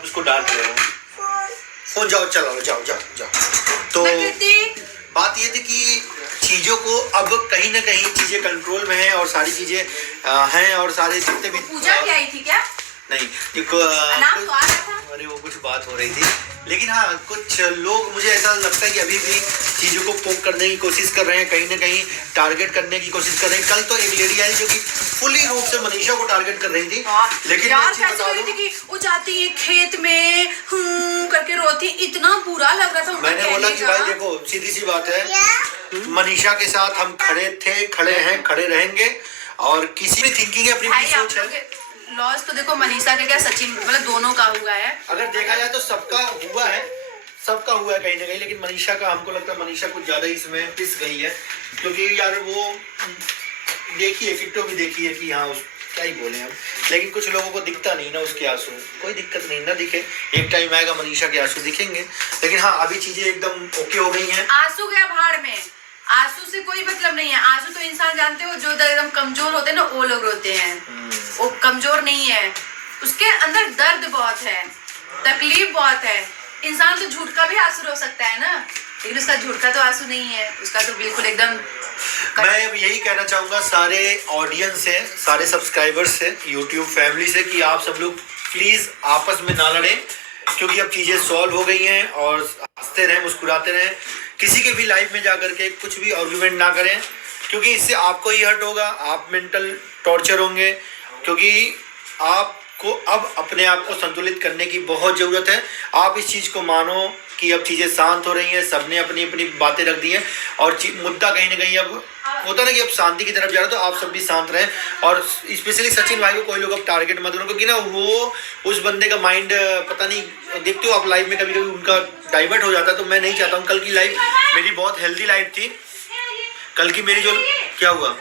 आप उसको डांट रहे हो। फोन जाओ, चलो जाओ जाओ जाओ। तो बात ये थी कि चीज़ों को अब कहीं ना कहीं चीज़ें कंट्रोल में हैं और सारी चीज़ें हैं और सारे जितने भी पूजा क्या आई थी क्या? नहीं नाम तो आ रहा था। अरे वो कुछ बात हो रही थी, लेकिन हाँ कुछ लोग मुझे ऐसा लगता है कि अभी भी चीज़ों को पोक करने की कोशिश कर रहे हैं, कहीं ना कहीं टारगेट करने की कोशिश कर रहे हैं। कल तो एक लेडी आई जो कि फुली रूप से मनीषा को टारगेट कर रही थी। लेकिन यार कैसे कर रही थी कि वो जाती है खेत में करके रोती, इतना बुरा लग रहा था। मैंने बोला कि भाई देखो सीधी सी बात है, मनीषा के साथ हम खड़े थे, खड़े हैं, खड़े रहेंगे और किसी भी थिंकिंग है, अपनी सोच है। लॉस तो देखो मनीषा के क्या सचिन मतलब दोनों का हुआ है। अगर देखा जाए तो सबका हुआ है कहीं ना कहीं, लेकिन मनीषा का हमको लगता है मनीषा कुछ ज्यादा ही इसमें पिस गई है, क्योंकि यार वो देखिए किट्टो भी देखी है कि हाँ उस क्या ही बोले हम, लेकिन कुछ लोगों को दिखता नहीं ना उसके आंसू। कोई दिक्कत नहीं ना दिखे, एक टाइम आएगा मनीषा के आंसू दिखेंगे। लेकिन हाँ अभी चीजें एकदम ओके हो गई हैं। आंसू गया भाड़ में, आंसू से कोई मतलब नहीं है। आंसू तो इंसान जानते हो जो एकदम कमजोर होते हैं ना वो लोग रोते हैं, वो कमजोर नहीं है, उसके अंदर दर्द बहुत है, तकलीफ बहुत है। इंसान तो झूठ का भी आंसू रो सकता है ना, लेकिन उसका झूठ का तो आंसू नहीं है, उसका तो बिल्कुल एकदम। मैं अब यही कहना चाहूंगा सारे ऑडियंस से, सारे सब्सक्राइबर्स से, यूट्यूब फैमिली से कि आप सब लोग प्लीज आपस में ना लड़ें, क्योंकि अब चीजें सॉल्व हो गई हैं और हंसते रहें, मुस्कुराते रहें। किसी के भी लाइफ में जाकर के कुछ भी आर्गुमेंट ना करें, क्योंकि इससे आपको ही हर्ट होगा, आप मेंटल टॉर्चर होंगे, क्योंकि आपको अब अपने आप को संतुलित करने की बहुत ज़रूरत है। आप इस चीज़ को मानो कि अब चीज़ें शांत हो रही हैं, सबने अपनी अपनी बातें रख दी हैं और मुद्दा कहीं ना कहीं अब होता ना कि अब शांति की तरफ जा रहा है, तो आप सब भी शांत रहें। और स्पेशली सचिन भाई को कोई लोग अब टारगेट मत करो, क्योंकि ना वो उस बंदे का माइंड पता नहीं, देखते हो आप लाइफ में कभी कभी उनका डाइवर्ट हो जाता है। तो मैं नहीं चाहता हूँ, कल की लाइफ मेरी बहुत हेल्दी लाइफ थी, कल की मेरी जो क्या हुआ